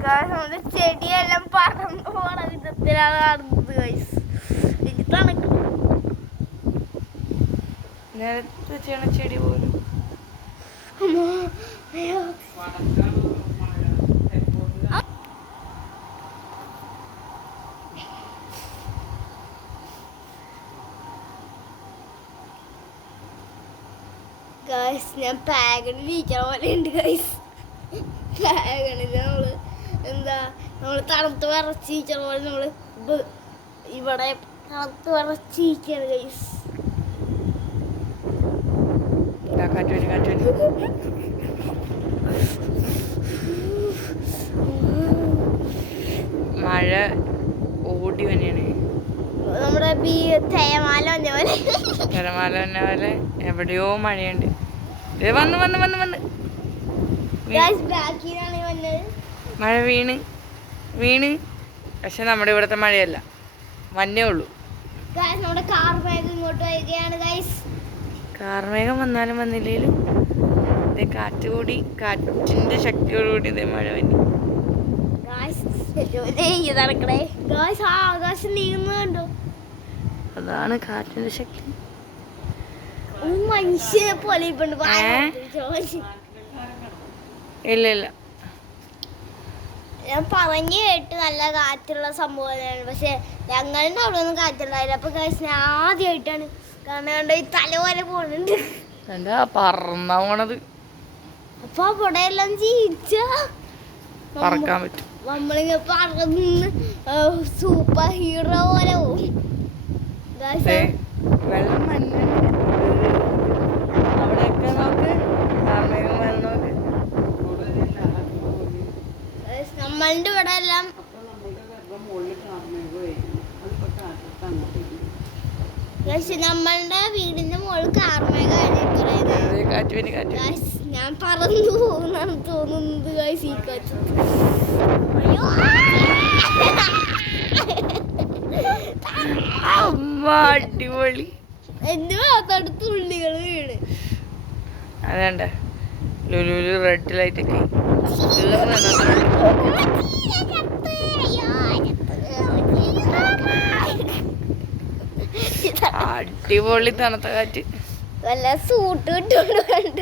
നമ്മുടെ ചെടിയെല്ലാം പറന്നു പോണ വിധത്തിലാണ് കാണുന്നത് ഗൈസ്. എനിക്ക് തണുക്കും. നേരത്തെ ചെയ്യണ ചെടി പോലും ഗൈസ് ഞാൻ പാഗണിൽ ഇരിക്കണ പോലെ ഉണ്ട് ഗൈസ്. പാഗണിൽ നമ്മള് തണുത്ത് വിറച്ചിരിക്കണ പോലെ നമ്മള് ഇവിടെ തണുത്ത് വിറച്ചിരിക്കാണ് ഗൈസ്. മഴ ഓടി തന്നെയാണ്. നമ്മുടെ തിരമാല വന്ന പോലെ എവിടെയോ മഴയുണ്ട്. വന്ന് വന്ന് വന്ന് വന്ന് മഴ വീണ് പക്ഷെ നമ്മുടെ ഇവിടുത്തെ മഴയല്ല, വന്നേ ഉള്ളൂ. നമ്മുടെ കാർമേഘം ഇങ്ങോട്ട് വരികയാണ് ഗൈസ്. കാർമേഘം വന്നാലും വന്നില്ലേലും ഇതേ കാറ്റിന്റെ ശക്തിയോടുകൂടി ഇതേ മഴ വന്നു. ആകാശം നീങ്ങുന്നുണ്ടോ? അതാണ് കാറ്റിന്റെ ശക്തി. മനുഷ്യനെ പോലെ ഇല്ല ഇല്ല, ഞാൻ പറഞ്ഞു കേട്ട് നല്ല കാറ്റുള്ള സംഭവമാണ്. പക്ഷെ ഞങ്ങളുടെ അവിടെ ഒന്നും കാറ്റുണ്ടായില്ല. അപ്പൊ ഞാൻ ആദ്യമായിട്ടാണ് കാരണം ഈ തല പോലെ പോണുണ്ട്. എന്താ പറന്നാ പോണത്? അപ്പൊ അവിടെ എല്ലാം ജീവിച്ച പറക്കാൻ പറ്റും. നമ്മളിങ്ങനെ പറന്ന് സൂപ്പർ ഹീറോ പോലെ പോകും. വെള്ളം അവിടെയൊക്കെ നോക്ക്, കാർമേഘം വെള്ളം നോക്ക്. നമ്മളുടെ ഇവിടെ എല്ലാം നമ്മളുടെ വീടിന്റെ മുകളിൽ കാർമേഘമാണ്. ഞാൻ പറന്നു പോകുന്നാണ് തോന്നുന്നത് ഗൈസ്. ഈ കാറ്റ് അടിപൊളി. എന്റെ ഭാഗത്തോട്ട് തുള്ളികൾ വീണ്. അതേണ്ട ലുലു റെഡ് ലൈറ്റ് ഒക്കെ അടിപൊളി തണുത്ത കാറ്റ്. വല്ല സൂട്ട് കിട്ടുകൊണ്ട് വേണ്ട.